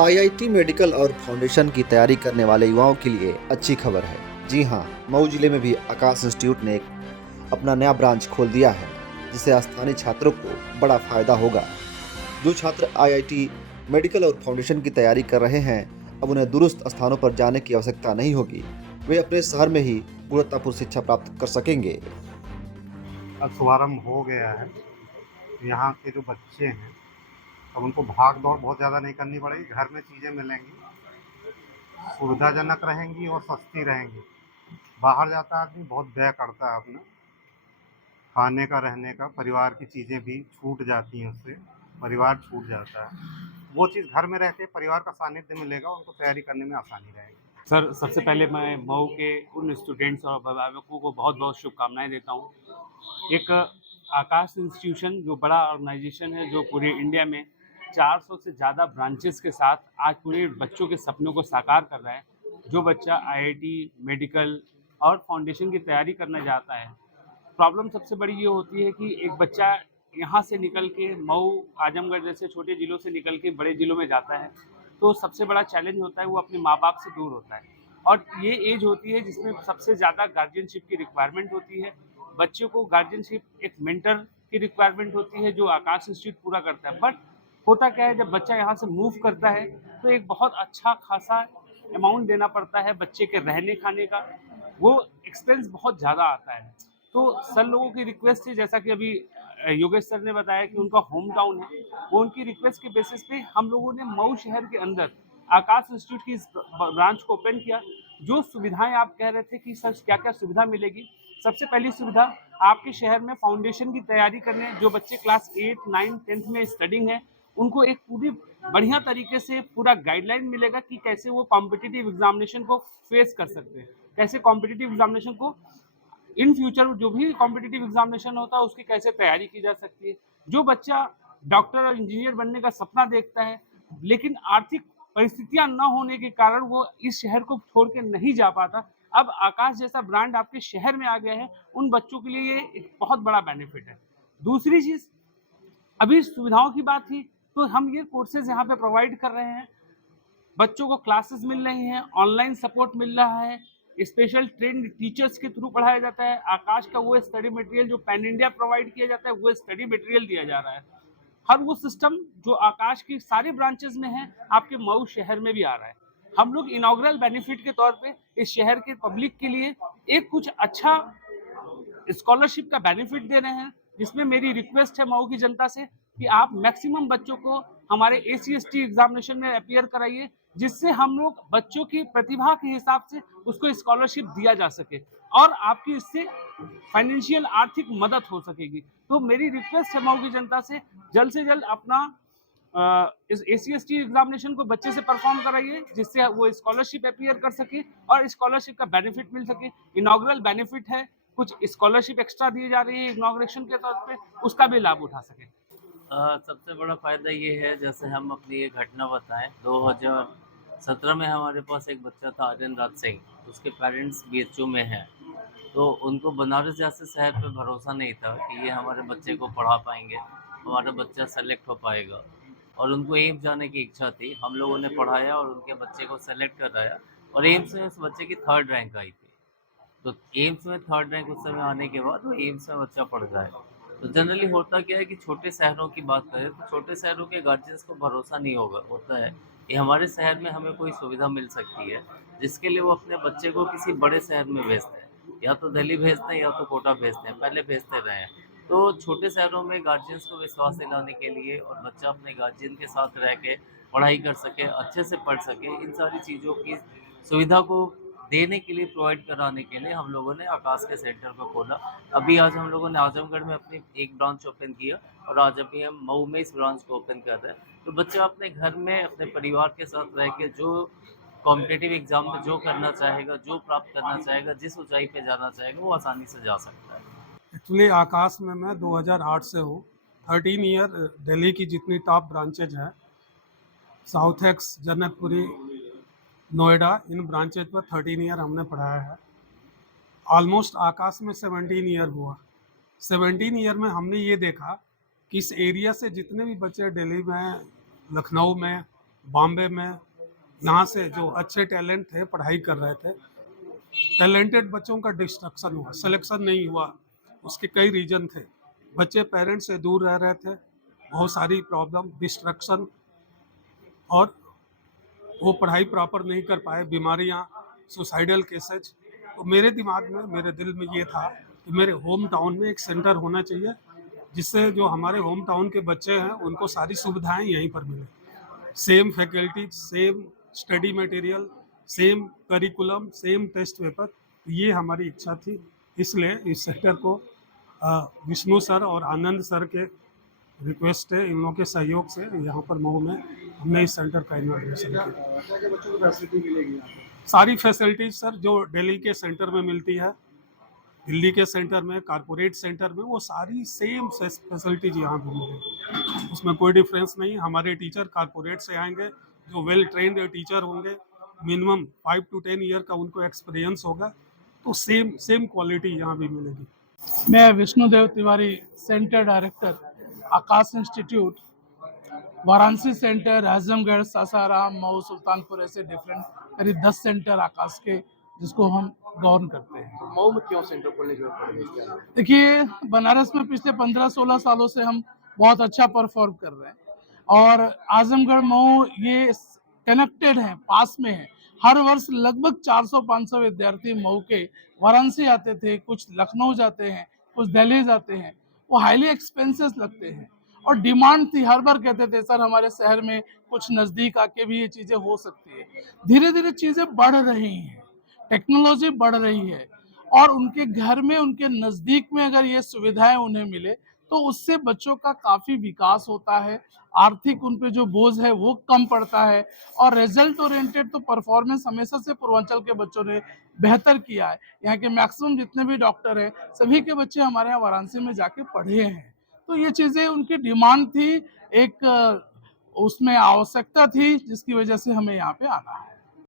IIT medical और foundation की तैयारी करने वाले युवाओं के लिए अच्छी खबर है। जी हां, मऊ जिले में भी आकाश इंस्टीट्यूट ने अपना नया ब्रांच खोल दिया है, जिससे स्थानीय छात्रों को बड़ा फायदा होगा। जो छात्र आईआईटी मेडिकल और फाउंडेशन की तैयारी कर रहे हैं, अब उन्हें दूरस्थ स्थानों पर जाने की आवश्यकता नहीं होगी। वे अपने शहर में ही गुणवत्तापूर्ण शिक्षा प्राप्त कर सकेंगे। अब शुभारंभ हो गया है। यहाँ के जो बच्चे हैं, अब उनको भाग दौड़ बहुत ज़्यादा नहीं करनी पड़ेगी। घर में चीज़ें मिलेंगी, सुविधाजनक रहेंगी और सस्ती रहेंगी। बाहर जाता आदमी बहुत व्यय करता है अपना, खाने का, रहने का, परिवार की चीज़ें भी छूट जाती हैं उससे, परिवार छूट जाता है। वो चीज़ घर में रह के परिवार का सानिध्य मिलेगा, उनको तैयारी करने में आसानी रहेगी। सर, सबसे पहले मैं मऊ के उन स्टूडेंट्स और अभिभावकों को बहुत-बहुत शुभकामनाएँ देता हूँ। एक आकाश इंस्टीट्यूशन जो बड़ा ऑर्गेनाइजेशन है, जो पूरे इंडिया में 400 से ज़्यादा ब्रांचेस के साथ आज पूरे बच्चों के सपनों को साकार कर रहा है। जो बच्चा आईआईटी, मेडिकल और फाउंडेशन की तैयारी करना चाहता है, प्रॉब्लम सबसे बड़ी ये होती है कि एक बच्चा यहाँ से निकल के मऊ, आजमगढ़ जैसे छोटे ज़िलों से निकल के बड़े ज़िलों में जाता है, तो सबसे बड़ा चैलेंज होता है वो अपने माँ-बाप से दूर होता है। और ये एज होती है जिसमें सबसे ज़्यादा गार्जियनशिप की रिक्वायरमेंट होती है। बच्चों को गार्जियनशिप एक मेंटर की रिक्वायरमेंट होती है जो आकाश इंस्टीट्यूट पूरा करता है। बट होता क्या है, जब बच्चा यहाँ से मूव करता है तो एक बहुत अच्छा खासा अमाउंट देना पड़ता है बच्चे के रहने-खाने का, वो एक्सपेंस बहुत ज़्यादा आता है। तो सर लोगों की रिक्वेस्ट थी, जैसा कि अभी योगेश सर ने बताया कि उनका होम टाउन है, वो उनकी रिक्वेस्ट के बेसिस पे हम लोगों ने मऊ शहर के अंदर आकाश इंस्टीट्यूट की इस ब्रांच को ओपन किया। जो सुविधाएं आप कह रहे थे कि सर क्या-क्या सुविधा मिलेगी, सबसे पहली सुविधा, आपके शहर में फाउंडेशन की तैयारी करने जो बच्चे क्लास 8, 9, 10th में स्टडिंग है, उनको एक पूरी बढ़िया तरीके से पूरा गाइडलाइन मिलेगा कि कैसे वो कॉम्पिटिटिव एग्जामिनेशन को फेस कर सकते हैं, कैसे कॉम्पिटिटिव एग्जामिनेशन को इन फ्यूचर जो भी कॉम्पिटिटिव एग्जामिनेशन होता है उसकी कैसे तैयारी की जा सकती है। जो बच्चा डॉक्टर और इंजीनियर बनने का सपना देखता है, लेकिन आर्थिक परिस्थितियां न होने के कारण वो इस शहर को छोड़ के नहीं जा पाता, अब आकाश जैसा ब्रांड आपके शहर में आ गया है, उन बच्चों के लिए ये एक बहुत बड़ा बेनिफिट है। दूसरी चीज, अभी सुविधाओं की बात थी, तो हम ये कोर्सेज यहाँ पे प्रोवाइड कर रहे हैं। बच्चों को क्लासेस मिल रही हैं, ऑनलाइन सपोर्ट मिल रहा है, स्पेशल ट्रेन्ड टीचर्स के थ्रू पढ़ाया जाता है। आकाश का वो स्टडी मटेरियल जो पैन इंडिया प्रोवाइड किया जाता है, वो स्टडी मटेरियल दिया जा रहा है। हर वो सिस्टम जो आकाश की सारे ब्रांचेस में है, आपके मऊ शहर में भी आ रहा है। हम लोग इनॉग्रल बेनिफिट के तौर पे इस शहर के पब्लिक के लिए एक कुछ अच्छा स्कॉलरशिप का बेनिफिट दे रहे हैं, जिसमें मेरी रिक्वेस्ट है मऊ की जनता से कि आप मैक्सिमम बच्चों को हमारे ACST एग्जामिनेशन में अपीयर कराइए, जिससे हम लोग बच्चों की प्रतिभा के हिसाब से उसको स्कॉलरशिप दिया जा सके और आपकी इससे फाइनेंशियल आर्थिक मदद हो सकेगी। तो मेरी रिक्वेस्ट है मऊ की जनता से जल्द अपना इस ACST एग्जामिनेशन को बच्चे से परफॉर्म कराइए, जिससे वो स्कॉलरशिप अपीयर कर सके और स्कॉलरशिप का बेनिफिट मिल सके। इनॉग्रल बेनिफिट है, कुछ स्कॉलरशिप एक्स्ट्रा दी जा रही है इनॉग्रेशन के तौर पे, उसका भी लाभ उठा सके। सबसे बड़ा फ़ायदा ये है, जैसे हम अपनी ये घटना बताएँ, 2017 में हमारे पास एक बच्चा था आर्यन राज सिंह, उसके पेरेंट्स BHU में हैं। तो उनको बनारस जैसे शहर पे भरोसा नहीं था कि ये हमारे बच्चे को पढ़ा पाएँगे, हमारा बच्चा सेलेक्ट हो पाएगा, और उनको एम्स जाने की इच्छा थी। हम लोगों ने पढ़ाया और उनके बच्चे को सेलेक्ट कराया और एम्स में उस बच्चे की 3rd रैंक आई थी। तो एम्स में 3rd रैंक उस समय आने के बाद वो एम्स में बच्चा पढ़ रहा है। तो जनरली होता क्या है कि छोटे शहरों की बात करें तो छोटे शहरों के गार्जियंस को भरोसा नहीं होता है कि हमारे शहर में हमें कोई सुविधा मिल सकती है, जिसके लिए वो अपने बच्चे को किसी बड़े शहर में भेजते हैं। या तो दिल्ली भेजते हैं या तो कोटा भेजते हैं, पहले भेजते रहे हैं। तो छोटे शहरों में गार्जियंस को विश्वास दिलाने के लिए और बच्चा अपने गार्जियन के साथ रह के पढ़ाई कर सके, अच्छे से पढ़ सके, इन सारी चीज़ों की सुविधा को देने के लिए, प्रोवाइड कराने के लिए हम लोगों ने आकाश के सेंटर को खोला। अभी आज हम लोगों ने आजमगढ़ में अपनी एक ब्रांच ओपन किया और आज अभी हम मऊ में इस ब्रांच को ओपन कर रहे हैं। तो बच्चा अपने घर में अपने परिवार के साथ रह के जो कॉम्पिटिटिव एग्ज़ाम में जो करना चाहेगा, जो प्राप्त करना चाहेगा, जिस ऊँचाई पे जाना चाहेगा, वो आसानी से जा सकता है। एक्चुअली आकाश में मैं 2008 से हूँ। 13 ईयर दिल्ली की जितनी टॉप ब्रांचेज हैं, साउथ एक्स, जनकपुरी, नोएडा, इन ब्रांचेज पर 13 ईयर हमने पढ़ाया है। ऑलमोस्ट आकाश में 17 ईयर हुआ। 17 ईयर में हमने ये देखा कि इस एरिया से जितने भी बच्चे दिल्ली में, लखनऊ में, बॉम्बे में यहाँ से जो अच्छे टैलेंट थे पढ़ाई कर रहे थे, टैलेंटेड बच्चों का डिस्ट्रक्शन हुआ, सिलेक्शन नहीं हुआ। उसके कई रीजन थे। बच्चे पेरेंट्स से दूर रह रहे थे, बहुत सारी प्रॉब्लम, डिस्ट्रक्शन, और वो पढ़ाई प्रॉपर नहीं कर पाए, बीमारियाँ, सुसाइडल केसेज। तो मेरे दिमाग में, मेरे दिल में ये था कि मेरे होम टाउन में एक सेंटर होना चाहिए, जिससे जो हमारे होम टाउन के बच्चे हैं उनको सारी सुविधाएं यहीं पर मिले। Same faculty, same study material, same curriculum, same test paper. ये हमारी इच्छा थी, इसलिए इस सेंटर को विष्णु सर और आनंद सर के रिक्वेस्ट है, इन लोगों के सहयोग से यहाँ पर मऊ में हमने इस सेंटर का इनॉग्रेशन किया। क्या बच्चों को फैसिलिटी मिलेगी यहाँ पे? सारी फैसिलिटीज सर जो दिल्ली के सेंटर में मिलती है, दिल्ली के सेंटर में, कारपोरेट सेंटर में, वो सारी सेम फैसिलिटीज यहाँ भी मिलेगी। उसमें कोई डिफरेंस नहीं। हमारे टीचर कारपोरेट से आएंगे, जो वेल ट्रेंड टीचर होंगे, मिनिमम 5 to 10 ईयर का उनको एक्सपीरियंस होगा, तो सेम क्वालिटी यहाँ भी मिलेगी। मैं विष्णुदेव तिवारी, सेंटर डायरेक्टर, आकाश इंस्टीट्यूट, वाराणसी सेंटर, आजमगढ़, सासाराम, मऊ, सुल्तानपुर, ऐसे डिफरेंट करीब 10 सेंटर आकाश के, जिसको हम गवर्न करते हैं। मऊ में क्यों सेंटर खोलने की जरूरत पड़ी? क्या है? देखिए, बनारस में पिछले 15-16 सालों से हम बहुत अच्छा परफॉर्म कर रहे हैं, और आजमगढ़, मऊ ये कनेक्टेड हैं, पास में है। हर वर्ष लगभग 400-500 विद्यार्थी मऊ के वाराणसी आते थे, कुछ लखनऊ जाते हैं, कुछ दिल्ली जाते हैं। वो हाईली एक्सपेंसेस लगते हैं, और डिमांड थी, हर बार कहते थे सर हमारे शहर में कुछ नज़दीक आके भी ये चीज़ें हो सकती है। धीरे धीरे चीज़ें बढ़ रही हैं, टेक्नोलॉजी बढ़ रही है, और उनके घर में, उनके नज़दीक में अगर ये सुविधाएं उन्हें मिले, तो उससे बच्चों का काफ़ी विकास होता है, आर्थिक उन पे जो बोझ है वो कम पड़ता है, और रिजल्ट ओरिएंटेड तो परफॉर्मेंस हमेशा से पूर्वांचल के बच्चों ने बेहतर किया है। यहाँ के मैक्सिमम जितने भी डॉक्टर हैं, सभी के बच्चे हमारे यहाँ वाराणसी में जाके पढ़े हैं। तो ये चीज़ें उनकी डिमांड थी, एक उसमें आवश्यकता थी, जिसकी वजह से हमें यहाँ पे आना है।